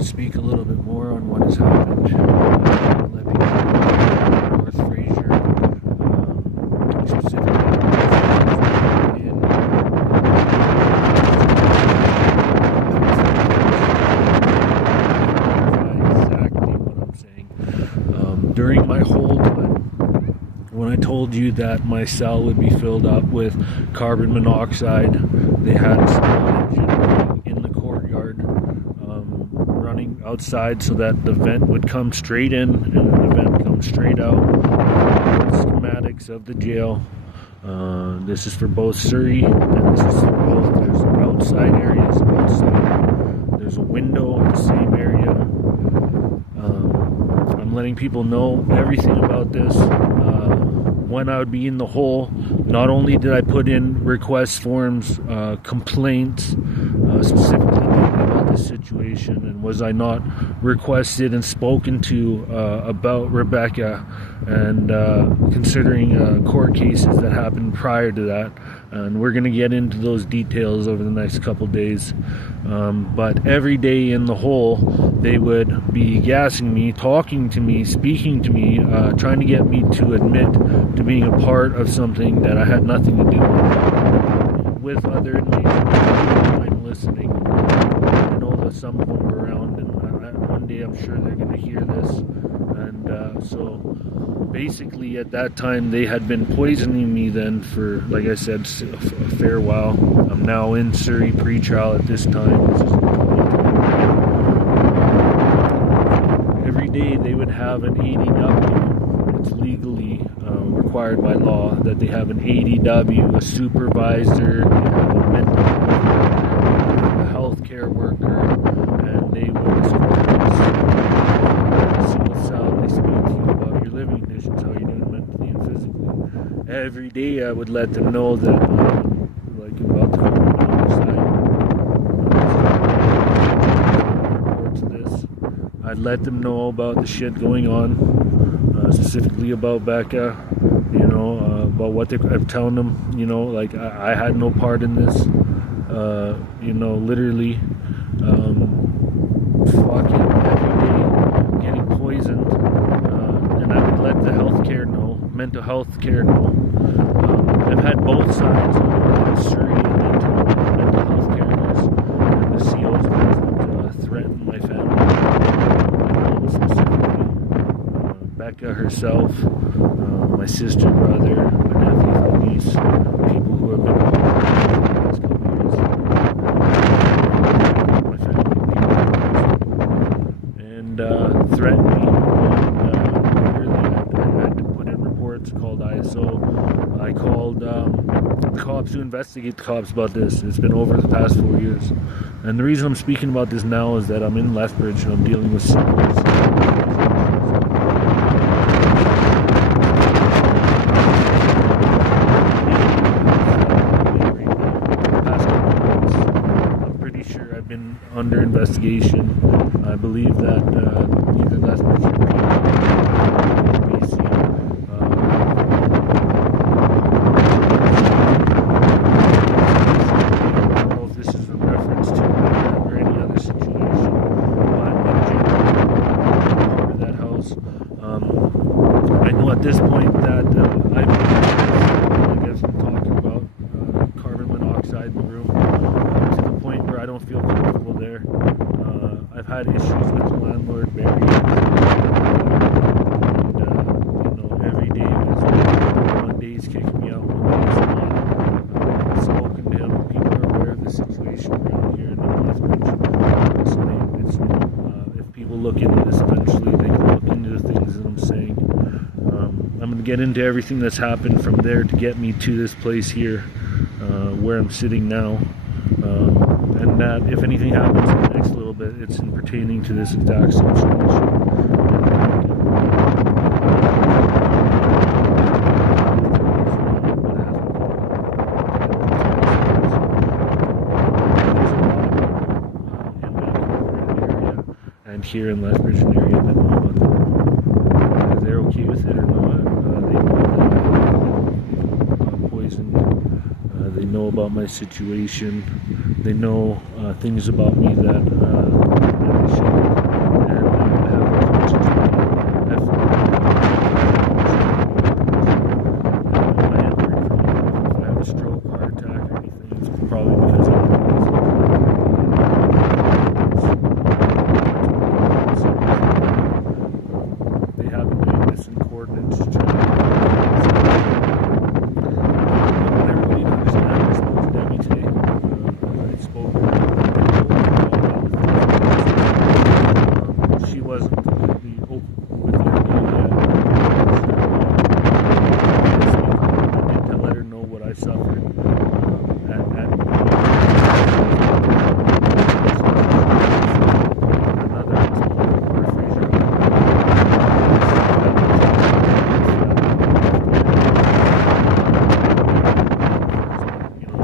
speak a little bit more on what has happened. Let people know North Fraser, specifically in exactly what I'm saying. During my hold, when I told you that my cell would be filled up with carbon monoxide, they had a small engine in the courtyard running outside so that the vent would come straight in and the vent comes straight out. Schematics of the jail. This is for both Surrey and this is for both. There's outside areas outside. There's a window in the same area. I'm letting people know everything about this. When I would be in the hole, not only did I put in request forms, complaints, specifically about this situation, and was I not requested and spoken to about Rebecca, and considering court cases that happened prior to that, and we're going to get into those details over the next couple days. But every day in the hole, they would be gassing me, talking to me, speaking to me, trying to get me to admit to being a part of something that I had nothing to do with other inmates. I'm listening. I know that some of them were around, and one day I'm sure they're going to hear this. And so basically at that time they had been poisoning me then for, like I said, a fair while. I'm now in Surrey pre-trial at this time. This is every day they would have an ADW. It's legally required by law that they have an ADW, a supervisor, a mental health care worker, and they would escort us in a single cell. They speak to you about your living conditions, how you're doing mentally and physically. Every day I would let them know that like about the reports of this. I'd let them know about the shit going on, specifically about Becca, about what I'm telling them, like I had no part in this, literally, fucking every day getting poisoned, and I would let the mental health care know. I've had both sides of Surrey and mental health care nurse, and the COs that threatened my family, specifically Becca herself, my sister, brother, my nephew, my niece, people who have been involved in the last couple of years, my family, and threatened me. And really, I had to put in reports, called ISO. I called the cops to investigate the cops about this. It's been over the past 4 years. And the reason I'm speaking about this now is that I'm in Lethbridge and I'm dealing with sickness. Under investigation. I believe that either Lethbridge or BC. I don't know if this is a reference to or any other situation, but in general, part of that house. I know at this point that I'm talking about carbon monoxide in the room to the point where I don't feel comfortable there. I've had issues with the landlord, Barry, and every day one day he's kicking me out, one day he's not. I've spoken to him. People are aware of the situation around here in Lethbridge. So if people look into this eventually, they can look into the things that I'm saying. I'm going to get into everything that's happened from there to get me to this place here, where I'm sitting now. And that if anything happens in the next little bit, it's in pertaining to this exact situation. And here in Lethbridge area that know about them. If they're okay with it or not, they know that I'm poisoned. They know about my situation. They know things about me that medication, and I have a concentrated effort. I am pretty familiar. If I have a stroke, heart attack, or anything, it's probably because of the they haven't made this in court, and it's just I want everybody to understand. I spoke to Debbie today. I spoke with her. She wasn't completely open with the idea yet. I did let her know what I suffered.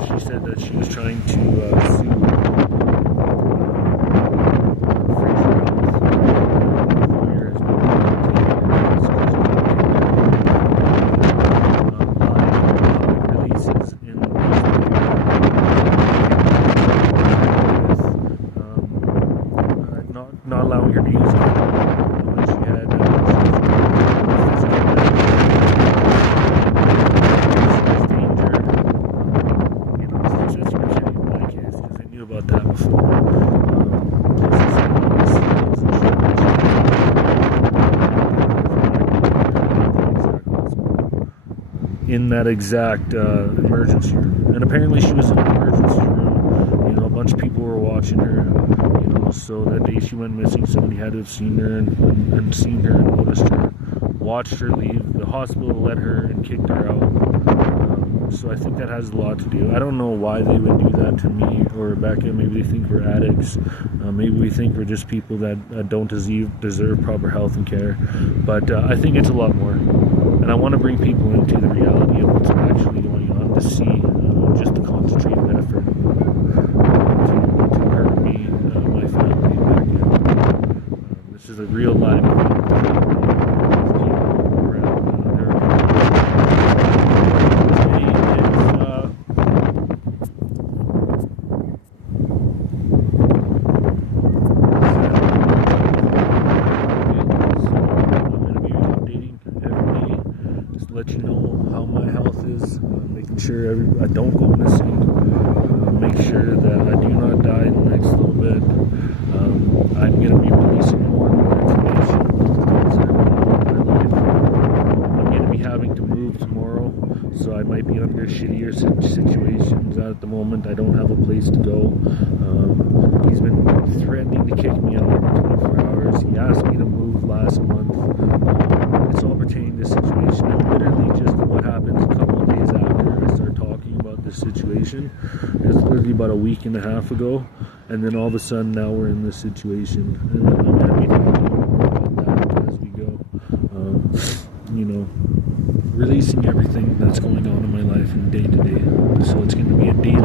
She said that she was trying to sue Fraser Health lawyers releases in the not allowing her to use it. She had about that before. In that exact emergency room, and apparently she was in the emergency room. You know, a bunch of people were watching her. You know, so that day she went missing, somebody had to have seen her and seen her and noticed her, watched her leave. The hospital let her and kicked her out. So I think that has a lot to do. I don't know why they would do that to me or Rebecca. Maybe they think we're addicts. Maybe we think we're just people that don't deserve proper health and care. But I think it's a lot more. And I want to bring people into the reality of what's actually going on to see just the concentrated effort to hurt me, my family back in. This is a real life let you know how my health is, making sure I don't go missing, make sure that I do not die in the next little bit. I'm going to be releasing more and more information about the things that are going on in my life. I'm going to be having to move tomorrow, so I might be under shittier situations at the moment. I don't have a place to go. He's been threatening to kick me out every 24 hours. He asked me to move last month. It's all pertaining to this situation. And literally just what happens a couple of days after I start talking about this situation. It's literally about a week and a half ago. And then all of a sudden now we're in this situation. And I'm going to be talking about that as we go. You know, releasing everything that's going on in my life from day to day. So it's going to be a daily